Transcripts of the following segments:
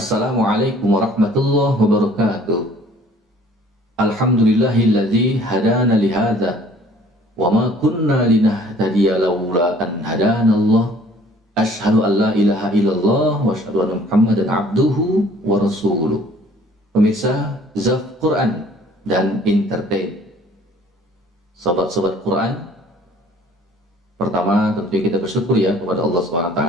Assalamualaikum warahmatullahi wabarakatuh. Alhamdulillahilladzi hadana lihadza wa ma kunna linahtadiya laula an hadanallah. Asyhadu an la ilaha illallah wa asyhadu anna Muhammadan abduhu wa rasuluh. Pemirsa Zaf Quran dan Entertain, sobat-sobat Quran, pertama tentunya kita bersyukur ya kepada Allah SWT.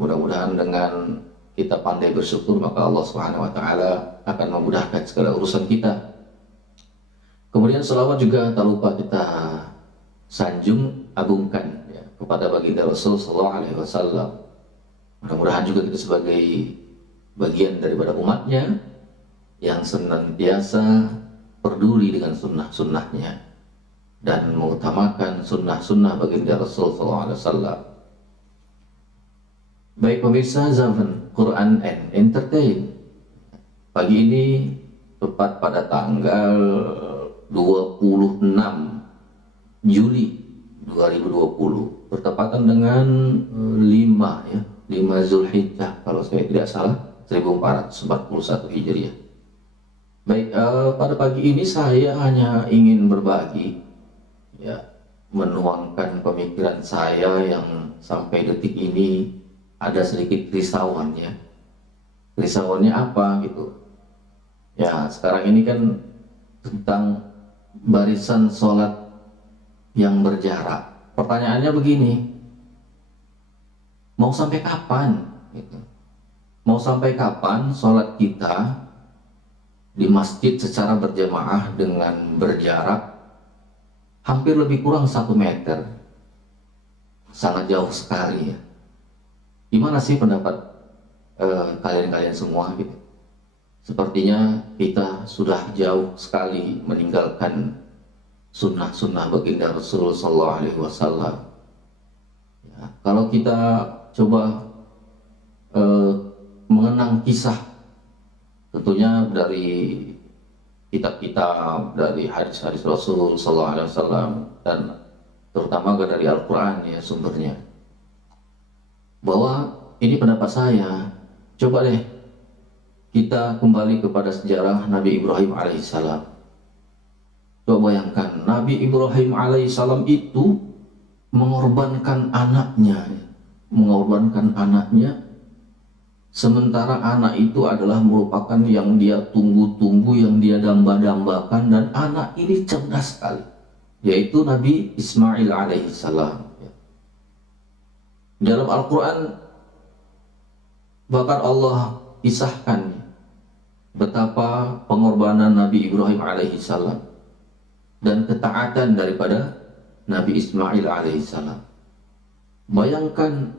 Mudah-mudahan dengan kita pandai bersyukur, maka Allah SWT akan memudahkan segala urusan kita. Kemudian selawat juga tak lupa kita sanjung agungkan ya, kepada baginda Rasul SAW. Mudah-mudahan juga kita sebagai bagian daripada umatnya yang senantiasa peduli dengan sunnah-sunnahnya dan mengutamakan sunnah-sunnah baginda Rasul SAW. Baik pemirsa Zaman Quran and Entertain, pagi ini tepat pada tanggal 26 Juli 2020 bertepatan dengan 5 Zulhijjah kalau saya tidak salah, 1441 Hijriah. Baik, pada pagi ini saya hanya ingin berbagi ya, menuangkan pemikiran saya yang sampai detik ini ada sedikit risauannya. Risauannya apa gitu? Ya, sekarang ini kan tentang barisan sholat yang berjarak. Pertanyaannya begini, mau sampai kapan? Gitu. Mau sampai kapan sholat kita di masjid secara berjamaah dengan berjarak hampir lebih kurang 1 meter? Sangat jauh sekali ya. Gimana sih pendapat kalian-kalian semua gitu? Sepertinya kita sudah jauh sekali meninggalkan sunnah-sunnah baginda Rasul Sallallahu Alaihi Wasallam. Ya, kalau kita coba mengenang kisah, tentunya dari kitab-kitab, dari hadis-hadis Rasul Sallallahu Alaihi Wasallam, dan terutama dari Al-Quran ya sumbernya. Bahwa ini pendapat saya, coba deh kita kembali kepada sejarah Nabi Ibrahim alaihissalam. Coba bayangkan, Nabi Ibrahim alaihissalam itu mengorbankan anaknya, sementara anak itu adalah merupakan yang dia tunggu-tunggu, yang dia damba-dambakan, dan anak ini cerdas sekali, yaitu Nabi Ismail alaihissalam. Dalam Al-Quran bahkan Allah kisahkan betapa pengorbanan Nabi Ibrahim alaihissalam dan ketaatan daripada Nabi Ismail alaihissalam. Bayangkan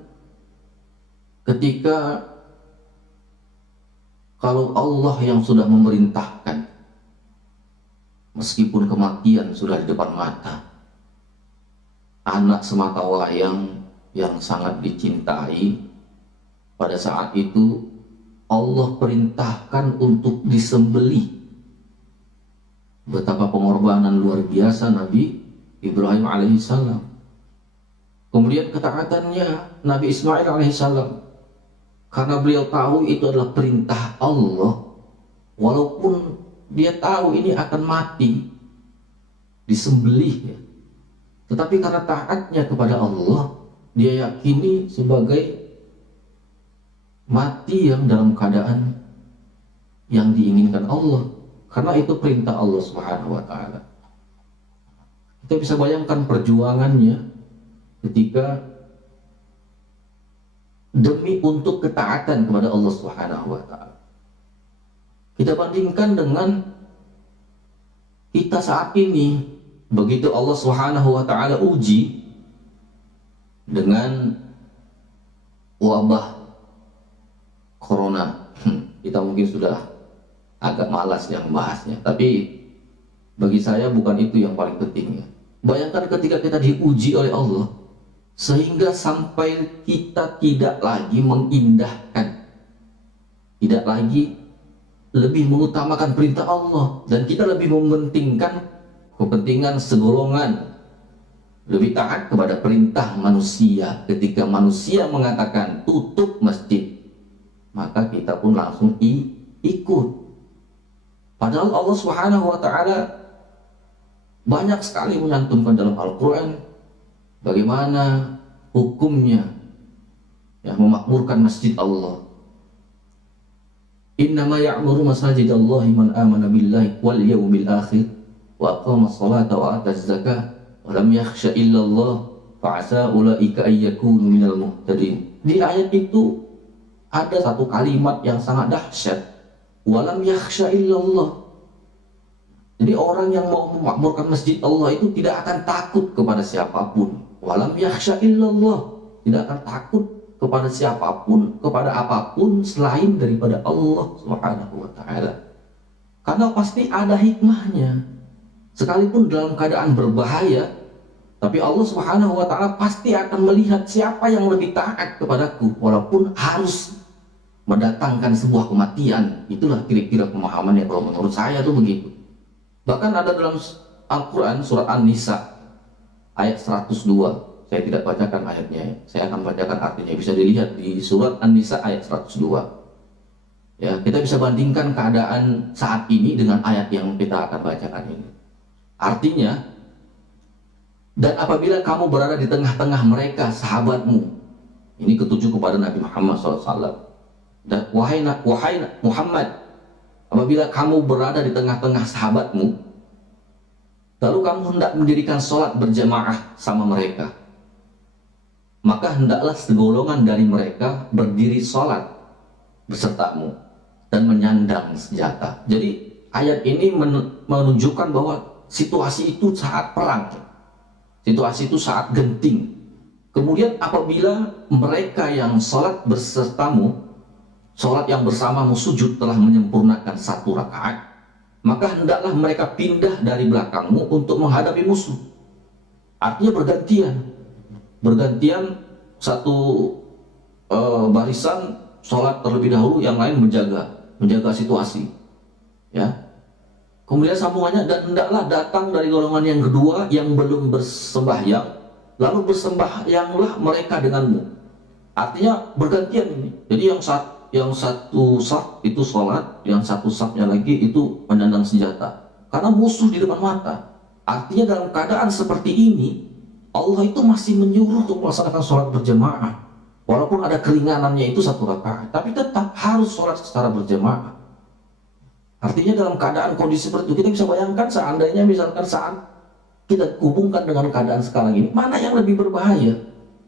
ketika kalau Allah yang sudah memerintahkan, meskipun kematian sudah di depan mata, anak semata wayang yang sangat dicintai, pada saat itu Allah perintahkan untuk disembelih. Betapa pengorbanan luar biasa Nabi Ibrahim alaihissalam. Kemudian ketaatannya Nabi Ismail alaihissalam, karena beliau tahu itu adalah perintah Allah, walaupun dia tahu ini akan mati, disembelih ya. Tetapi karena taatnya kepada Allah, dia yakini sebagai mati yang dalam keadaan yang diinginkan Allah, karena itu perintah Allah Subhanahu wa taala. Kita bisa bayangkan perjuangannya ketika demi untuk ketaatan kepada Allah Subhanahu wa taala. Kita bandingkan dengan kita saat ini, begitu Allah Subhanahu wa taala uji dengan wabah corona. Kita mungkin sudah agak malas yang membahasnya, tapi bagi saya bukan itu yang paling penting ya. Bayangkan ketika kita diuji oleh Allah sehingga sampai kita tidak lagi mengindahkan, tidak lagi lebih mengutamakan perintah Allah, dan kita lebih mementingkan kepentingan segolongan, lebih taat kepada perintah manusia. Ketika manusia mengatakan tutup masjid, maka kita pun langsung ikut. Padahal Allah Subhanahu wa taala banyak sekali menyantumkan dalam Al-Qur'an bagaimana hukumnya ya memakmurkan masjid Allah. Innama ya'muru masajidallahi man amana billahi wal yawmil akhir wa aqama as-salata wa ata az-zakah wa lam yakhsha illa Allah fa'asa ulaika ay yakunu minal muhtadin. Di ayat itu ada satu kalimat yang sangat dahsyat, wa lam yakhsha illa Allah. Jadi orang yang mau memakmurkan masjid Allah itu tidak akan takut kepada siapapun. Wa lam yakhsha illa Allah, tidak akan takut kepada siapapun, kepada apapun selain daripada Allah Subhanahu wa taala. Karena pasti ada hikmahnya. Sekalipun dalam keadaan berbahaya, tapi Allah Subhanahu wa taala pasti akan melihat siapa yang lebih taat kepadaku walaupun harus mendatangkan sebuah kematian. Itulah kira-kira pemahamannya kalau menurut saya tuh begitu. Bahkan ada dalam Al-Qur'an surat An-Nisa ayat 102. Saya tidak bacakan ayatnya, saya akan bacakan artinya. Bisa dilihat di surat An-Nisa ayat 102. Ya, kita bisa bandingkan keadaan saat ini dengan ayat yang kita akan bacakan ini. Artinya, dan apabila kamu berada di tengah-tengah mereka, sahabatmu, ini ketujuh kepada Nabi Muhammad SAW. Dan wahai Muhammad, apabila kamu berada di tengah-tengah sahabatmu, lalu kamu hendak mendirikan sholat berjamaah sama mereka, maka hendaklah segolongan dari mereka berdiri sholat besertamu dan menyandang senjata. Jadi ayat ini menunjukkan bahwa situasi itu saat perang, situasi itu saat genting. Kemudian apabila mereka yang sholat besertamu, sholat yang bersamamu sujud telah menyempurnakan 1 rakaat, maka hendaklah mereka pindah dari belakangmu untuk menghadapi musuh. Artinya bergantian satu barisan sholat terlebih dahulu, yang lain menjaga situasi. Ya. Kemudian sambungannya, dan hendaklah datang dari golongan yang kedua yang belum bersembahyang, lalu bersembahyanglah mereka denganmu. Artinya bergantian ini. Jadi yang satu saf itu sholat, yang satu safnya lagi itu menyandang senjata. Karena musuh di depan mata. Artinya dalam keadaan seperti ini, Allah itu masih menyuruh untuk melaksanakan sholat berjamaah. Walaupun ada keringanannya itu 1 rakaat, tapi tetap harus sholat secara berjamaah. Artinya dalam keadaan kondisi seperti itu, kita bisa bayangkan seandainya misalkan saat kita hubungkan dengan keadaan sekarang ini, mana yang lebih berbahaya?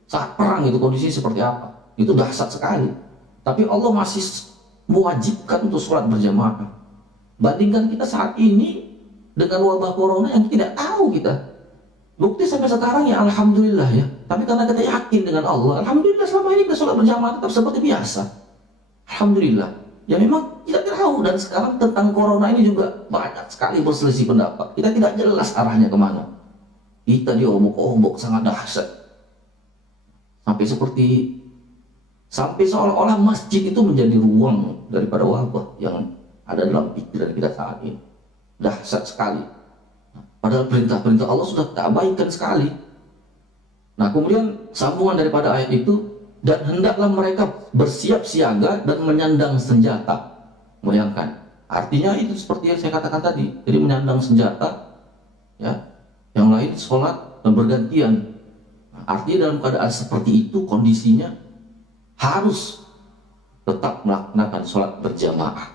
Saat perang itu kondisi seperti apa? Itu dahsyat sekali. Tapi Allah masih mewajibkan untuk sholat berjamaah. Bandingkan kita saat ini dengan wabah corona yang tidak tahu kita. Bukti sampai sekarang ya alhamdulillah ya. Tapi karena kita yakin dengan Allah, alhamdulillah selama ini kita sholat berjamaah tetap seperti biasa. Alhamdulillah. Ya memang kita tahu, dan sekarang tentang corona ini juga banyak sekali berselisih pendapat. Kita tidak jelas arahnya kemana. Kita diobok-obok sangat dahsyat. Sampai seolah-olah masjid itu menjadi ruang daripada wabah yang ada dalam pikiran kita saat ini. Dahsyat sekali. Padahal perintah-perintah Allah sudah kita abaikan sekali. Nah, kemudian sambungan daripada ayat itu, dan hendaklah mereka bersiap siaga dan menyandang senjata. Bayangkan, artinya itu seperti yang saya katakan tadi. Jadi menyandang senjata, ya, yang lain sholat dan bergantian. Nah, artinya dalam keadaan seperti itu kondisinya harus tetap melaksanakan sholat berjamaah.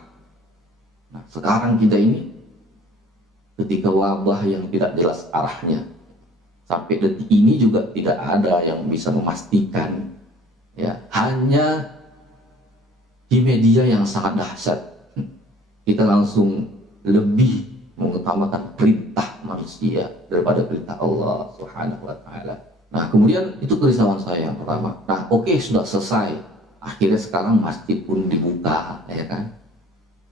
Nah, sekarang kita ini ketika wabah yang tidak jelas arahnya, sampai detik ini juga tidak ada yang bisa memastikan, ya, hanya di media yang sangat dahsyat kita langsung lebih mengutamakan perintah manusia daripada perintah Allah Subhanahu wa taala. Nah, kemudian itu kerisauan saya yang pertama. Nah, oke, sudah selesai. Akhirnya sekarang masjid pun dibuka, ya kan?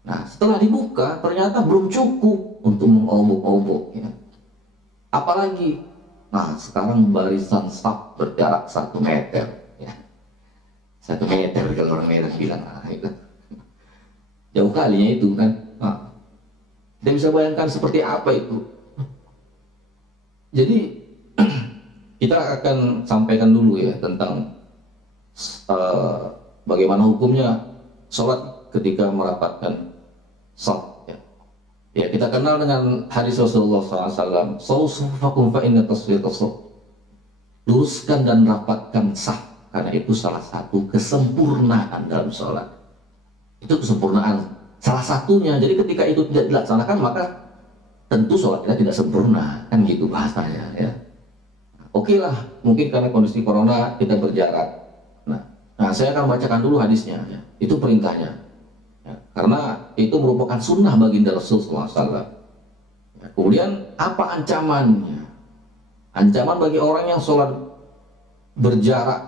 Nah, setelah dibuka ternyata belum cukup untuk mengobok-obok, ya. Apalagi, nah sekarang barisan saf berjarak 1 meter, ya. 1 meter kalau orang Medan bilang, itu jauh kalinya itu kan. Nah, kita bisa bayangkan seperti apa itu. Jadi kita akan sampaikan dulu ya tentang bagaimana hukumnya sholat ketika merapatkan saf. Ya, kita kenal dengan hadis Rasulullah SAW, "Sawu sufufakum fa inna tasfiyatas shaf." Luruskan dan rapatkan saf, karena itu salah satu kesempurnaan dalam sholat. Itu kesempurnaan salah satunya. Jadi ketika itu tidak dilaksanakan, maka tentu sholat kita tidak sempurna, kan gitu bahasanya ya. Oke lah, mungkin karena kondisi corona kita berjarak. Nah, saya akan bacakan dulu hadisnya ya. Itu perintahnya. Ya, karena itu merupakan sunnah baginda Rasulullah SAW. Ya, kemudian apa ancamannya? Ancaman bagi orang yang sholat berjarak,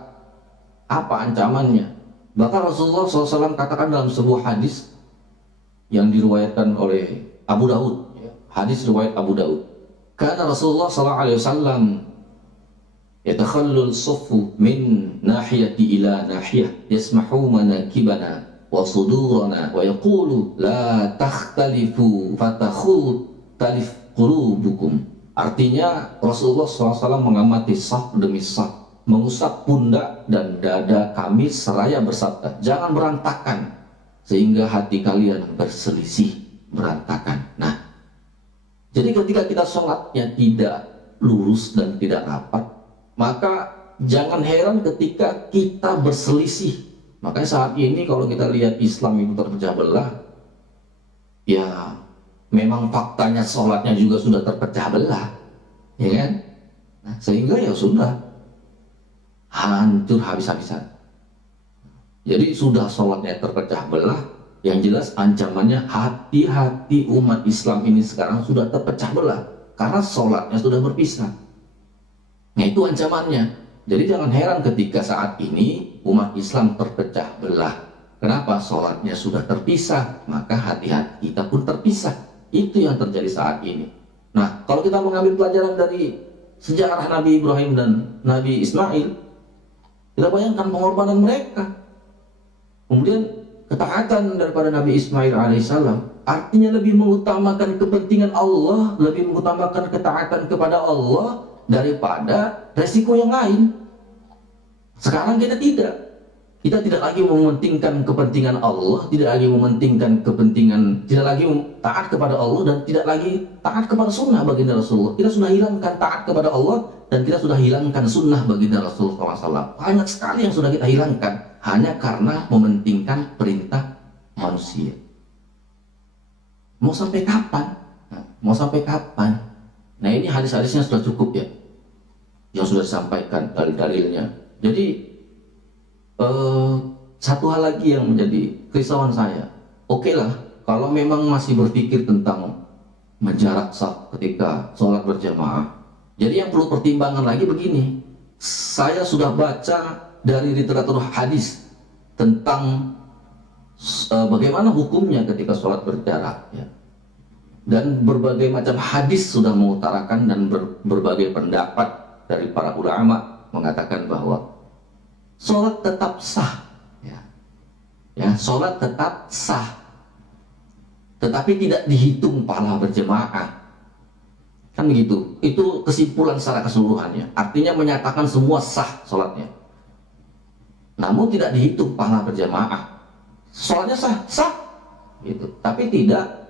apa ancamannya? Bahkan Rasulullah SAW katakan dalam sebuah hadis yang diriwayatkan oleh Abu Daud, ya, hadis riwayat Abu Daud. Karena Rasulullah SAW yatakhallul suffu min nahiyati ila nahiyah yasmahu manakibana wa sudurana wa yaqulu la takhtalifu fatakhutalif qulubukum. Artinya Rasulullah SAW mengamati saf demi saf, mengusap pundak dan dada kami seraya bersabda, jangan berantakan sehingga hati kalian berselisih, berantakan. Nah, jadi ketika kita sholatnya tidak lurus dan tidak rapat, maka jangan heran ketika kita berselisih. Makanya saat ini kalau kita lihat Islam itu terpecah belah, ya memang faktanya sholatnya juga sudah terpecah belah, ya kan? Nah, sehingga ya sudah hancur habis-habisan. Jadi sudah sholatnya terpecah belah, yang jelas ancamannya hati-hati umat Islam ini sekarang sudah terpecah belah karena sholatnya sudah berpisah. Nah, itu ancamannya. Jadi jangan heran ketika saat ini umat Islam terpecah belah. Kenapa? Sholatnya sudah terpisah, maka hati-hati kita pun terpisah. Itu yang terjadi saat ini. Nah, kalau kita mengambil pelajaran dari sejarah Nabi Ibrahim dan Nabi Ismail, kita bayangkan pengorbanan mereka. Kemudian ketaatan daripada Nabi Ismail alaihissalam, artinya lebih mengutamakan kepentingan Allah, lebih mengutamakan ketaatan kepada Allah daripada resiko yang lain. Sekarang kita tidak lagi mementingkan kepentingan Allah, tidak lagi mementingkan kepentingan, tidak lagi taat kepada Allah dan tidak lagi taat kepada sunnah baginda Rasulullah. Kita sudah hilangkan taat kepada Allah dan kita sudah hilangkan sunnah baginda Rasulullah SAW. Banyak sekali yang sudah kita hilangkan hanya karena mementingkan perintah manusia. Mau sampai kapan? Mau sampai kapan? Nah, ini hadis-hadisnya sudah cukup ya, yang sudah disampaikan dalil-dalilnya. Jadi satu hal lagi yang menjadi kerisauan saya, oke lah kalau memang masih berpikir tentang menjarak saf ketika sholat berjamaah. Jadi yang perlu pertimbangan lagi begini, saya sudah baca dari literatur hadis tentang bagaimana hukumnya ketika sholat berjarak ya. Dan berbagai macam hadis sudah mengutarakan dan berbagai pendapat dari para ulama mengatakan bahwa sholat tetap sah, ya, sholat tetap sah, tetapi tidak dihitung pahala berjamaah, kan begitu. Itu kesimpulan secara keseluruhannya. Artinya menyatakan semua sah sholatnya, namun tidak dihitung pahala berjamaah. Sholatnya sah, gitu, tapi tidak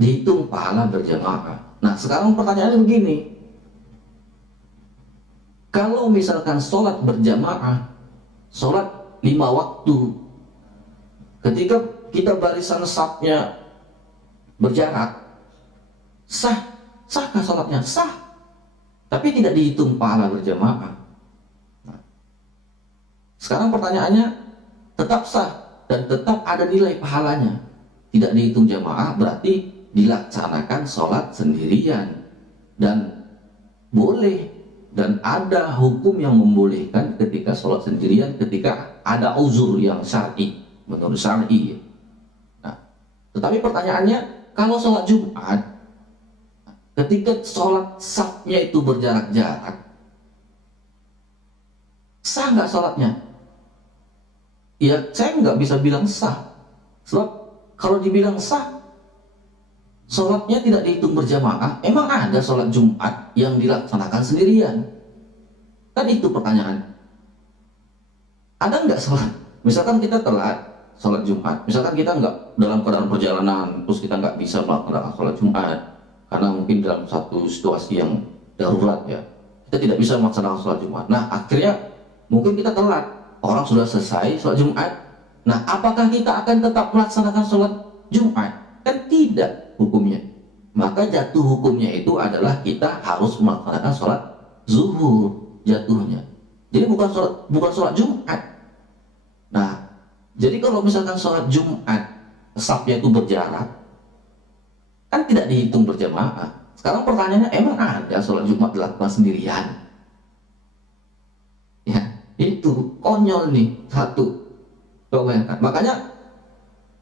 dihitung pahala berjamaah. Nah, sekarang pertanyaannya begini, kalau misalkan sholat berjamaah, sholat 5 waktu, ketika kita barisan safnya berjarak, sahkah sholatnya? Sah, tapi tidak dihitung pahala berjamaah. Nah, sekarang pertanyaannya, tetap sah dan tetap ada nilai pahalanya, tidak dihitung jamaah, berarti dilaksanakan sholat sendirian. Dan boleh dan ada hukum yang membolehkan ketika sholat sendirian ketika ada uzur yang syar'i, menurut syar'i. Nah, tetapi pertanyaannya, kalau sholat Jumat ketika sholat safnya itu berjarak-jarak, sah nggak sholatnya? Ya, saya nggak bisa bilang sah. Sebab kalau dibilang sah, sholatnya tidak dihitung berjamaah. Emang ada sholat Jumat yang dilaksanakan sendirian? Kan itu pertanyaan. Ada nggak sholat? Misalkan kita telat sholat Jumat. Misalkan kita nggak dalam keadaan perjalanan, terus kita nggak bisa melaksanakan sholat Jumat karena mungkin dalam satu situasi yang darurat ya, kita tidak bisa melaksanakan sholat Jumat. Nah akhirnya mungkin kita telat, orang sudah selesai sholat Jumat. Nah apakah kita akan tetap melaksanakan sholat Jumat? Kan tidak hukumnya. Maka jatuh hukumnya itu adalah kita harus melaksanakan sholat zuhur jatuhnya. Jadi bukan sholat Jumat. Nah, jadi kalau misalkan sholat Jumat safnya itu berjarak, kan tidak dihitung berjamaah. Sekarang pertanyaannya, emang ada sholat Jumat dilakukan sendirian? Ya, itu konyol nih satu. Bayangkan. Makanya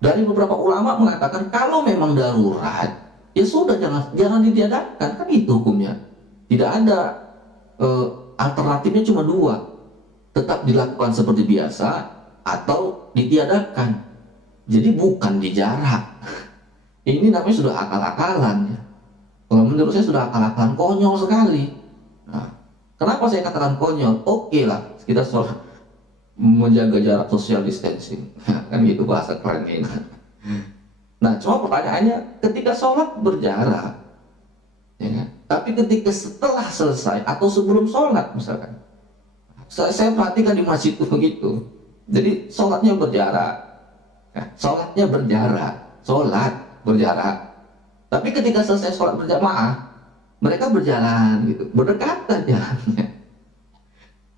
dari beberapa ulama mengatakan kalau memang darurat, ya sudah jangan ditiadakan, kan itu hukumnya. Tidak ada alternatifnya, cuma dua, tetap dilakukan seperti biasa atau ditiadakan. Jadi bukan dijarak. Ini namanya sudah akal-akalan ya. Kalau menurut saya sudah akal-akalan, konyol sekali. Nah, kenapa saya katakan konyol? Oke lah, kita sholat menjaga jarak social distancing, kan gitu bahasa kerennya. Nah, cuma pertanyaannya, ketika sholat berjarak, ya kan? Tapi ketika setelah selesai atau sebelum sholat misalkan, saya perhatikan di masjid itu begitu. Jadi sholatnya berjarak, ya, sholat berjarak. Tapi ketika selesai sholat berjamaah, mereka berjalan gitu, berdekatan jalannya,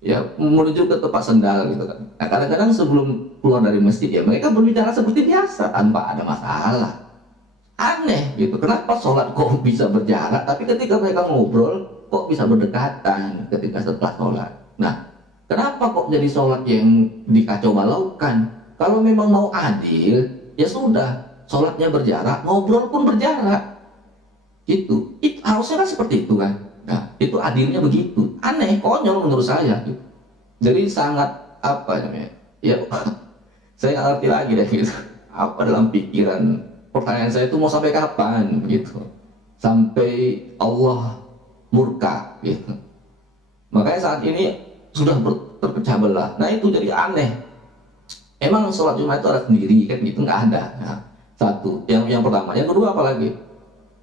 ya menuju ke tempat sendal gitu kan. Nah, kadang-kadang sebelum keluar dari masjid ya mereka berbicara seperti biasa tanpa ada masalah. Aneh gitu, kenapa sholat kok bisa berjarak, tapi ketika mereka ngobrol kok bisa berdekatan ketika setelah sholat. Nah, kenapa kok jadi sholat yang dikacau balaukan? Kalau memang mau adil, ya sudah, sholatnya berjarak, ngobrol pun berjarak. Gitu, itu harusnya kan seperti itu kan. Nah, itu adilnya begitu. Aneh, konyol menurut saya gitu. Jadi sangat apa namanya? Ya, saya nggak ngerti lagi deh gitu. Apa dalam pikiran, pertanyaan saya itu mau sampai kapan gitu? Sampai Allah murka gitu. Makanya saat ini sudah terpecah belah. Nah itu jadi aneh. Emang sholat Jumat itu ada sendiri kan gitu? Nggak ada. Nah, satu, yang pertama. Yang kedua apa lagi?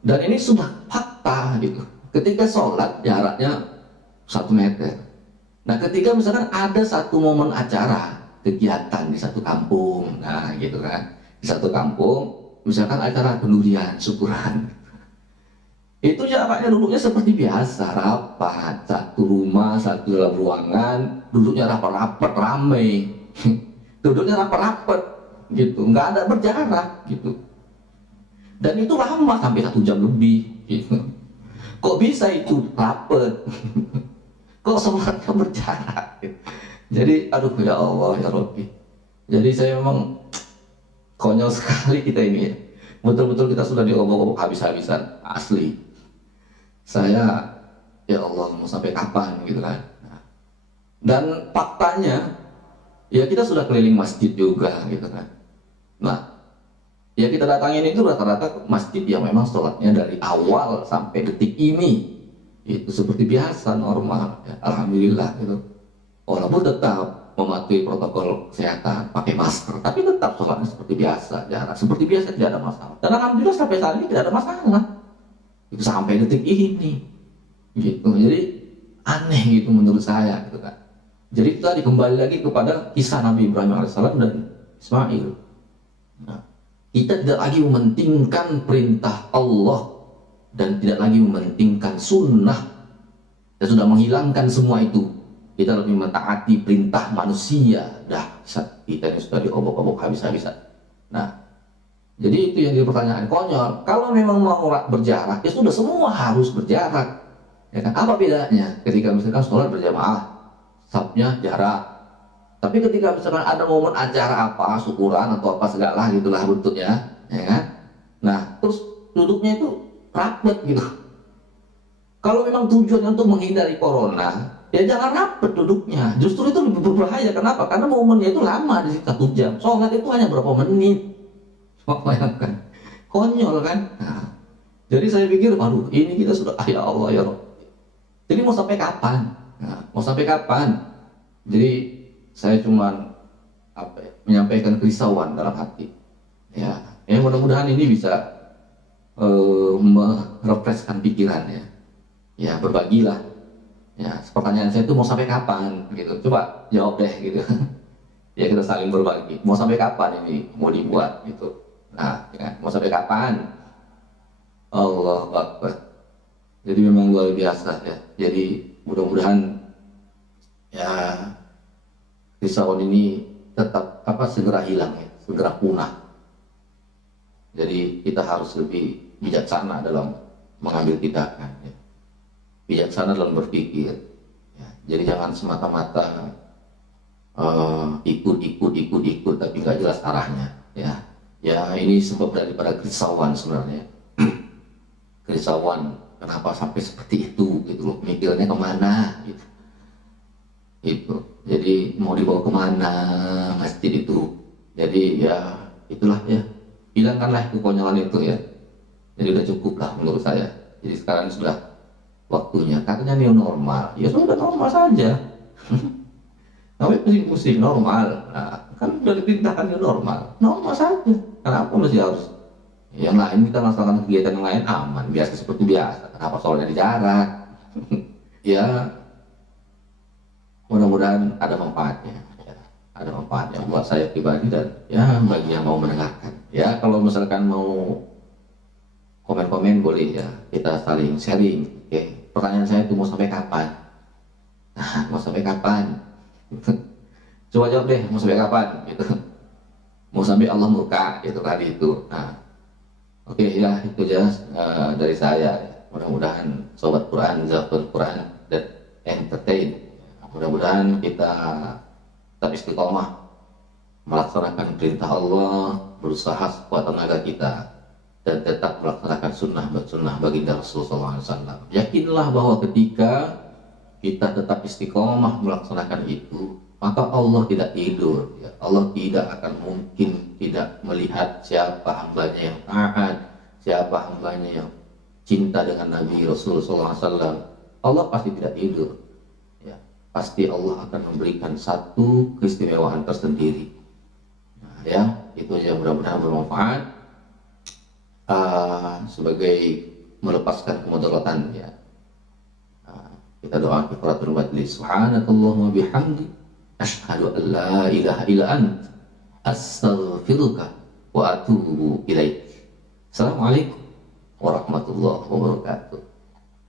Dan ini sudah fakta gitu. Ketika sholat jaraknya 1 meter. Nah ketika misalkan ada satu momen acara kegiatan di satu kampung, nah gitu kan, di satu kampung misalkan acara pendurian, syukuran, itu jaraknya duduknya seperti biasa, rapat, satu rumah, satu dalam ruangan, duduknya rapat-rapat, ramai, duduknya rapat-rapat, gitu, nggak ada berjarak, gitu. Dan itu lama sampai 1 jam lebih, gitu. Kok bisa itu rapat? Kok sholatnya berjarak? Gitu. Jadi, aduh ya Allah ya Rabbi. Jadi saya memang konyol sekali kita ini ya. Betul-betul kita sudah diobok-obok habis-habisan, asli. Saya, ya Allah mau sampai kapan gitu kan. Dan faktanya, ya kita sudah keliling masjid juga gitu kan. Nah, ya kita datangin itu rata-rata masjid yang memang sholatnya dari awal sampai detik ini itu seperti biasa, normal ya, alhamdulillah gitu. Walaupun tetap mematuhi protokol kesehatan, pakai masker, tapi tetap sholatnya seperti biasa, jarak seperti biasa, tidak ada masalah. Dan alhamdulillah sampai saat ini tidak ada masalah. Itu sampai detik ini, gitu. Jadi aneh gitu menurut saya, gitu kan. Jadi tadi kembali lagi kepada kisah Nabi Ibrahim alaihissalam dan Ismail. Nah, kita tidak lagi mementingkan perintah Allah dan tidak lagi mementingkan sunnah. Kita sudah menghilangkan semua itu. Kita lebih mentaati perintah manusia. Kita ini sudah diobok-obok habis-habisan. Nah, jadi itu yang jadi pertanyaan konyol. Kalau memang mau berjarak, ya sudah semua harus berjarak. Ya kan? Apa bedanya ketika misalkan sholat berjamaah, safnya jarak. Tapi ketika misalkan ada momen acara apa, syukuran atau apa segala gitulah bentuknya, ya kan? Nah, terus duduknya itu rapat gitu. Kalau memang tujuannya untuk menghindari corona, ya jangan rapat duduknya. Justru itu lebih berbahaya. Kenapa? Karena momennya itu lama, di 1 jam. Sholat itu hanya berapa menit. Bayangkan, konyol kan? Nah, jadi saya pikir, aduh, ini kita sudah, ya Allah ya Rabbi. Jadi mau sampai kapan? Jadi saya cuman menyampaikan kerisauan dalam hati. Ya, mudah-mudahan ini bisa merefreshkan pikiran ya. Ya, berbagilah. Ya, pertanyaan saya itu mau sampai kapan gitu. Coba jawab deh gitu. Ya, kita saling berbagi. Mau sampai kapan ini mau dibuat gitu. Nah, ya, mau sampai kapan? Allah Akbar. Jadi memang luar biasa ya. Jadi mudah-mudahan ya risauan ini tetap segera hilang ya, segera punah. Jadi kita harus lebih bijaksana dalam mengambil tindakan ya. Bijaksana dalam berpikir ya. Jadi jangan semata-mata ikut tapi nggak jelas arahnya ya. Ya, ini sebab daripada kerisauan sebenarnya. Kerisauan kenapa sampai seperti itu gitu loh, mikirnya kemana gitu. Itu jadi mau dibawa kemana masjid itu. Jadi ya itulah ya, hilangkanlah kekonyolan itu ya. Jadi udah cukup lah menurut saya. Jadi sekarang sudah waktunya, katanya new normal, ya sudah normal saja. Tapi pusing-pusing normal. Nah, kan udah diperintahkan new normal saja. Kenapa masih harus yang lain? Kita melaksanakan kegiatan yang lain aman, biasa seperti biasa. Kenapa soalnya dijarak? Ya, mudah-mudahan ada manfaatnya ya. Ada manfaatnya buat saya pribadi dan ya bagi yang mau mendengarkan ya. Kalau misalkan mau komen-komen boleh ya, kita saling sharing. Oke, pertanyaan saya itu mau sampai kapan? Nah, mau sampai kapan? Coba jawab deh, mau sampai kapan gitu. Mau sampai Allah murka gitu kali itu. Nah, oke ya, itu aja dari saya. Mudah-mudahan sobat Quran, Zatul Quran dan entertain. Mudah-mudahan kita tetap istiqomah melaksanakan perintah Allah, berusaha sekuat tenaga kita dan tetap melaksanakan sunnah baginda Rasulullah SAW. Yakinlah bahwa ketika kita tetap istiqomah melaksanakan itu, maka Allah tidak tidur ya. Allah tidak akan mungkin tidak melihat siapa hambanya yang taat, siapa hambanya yang cinta dengan Nabi Rasulullah SAW. Allah pasti tidak tidur ya. Pasti Allah akan memberikan satu keistimewaan tersendiri. Nah, ya, itu aja, mudah-mudahan bermanfaat sebagai melepaskan kemudaratan ya. Kita doa kifaratul majlis. Subhanakallahumma bihamdi asyhadu an la ilaha illa anta astaghfiruka wa atubu ilaik. Assalamualaikum warahmatullahi wabarakatuh.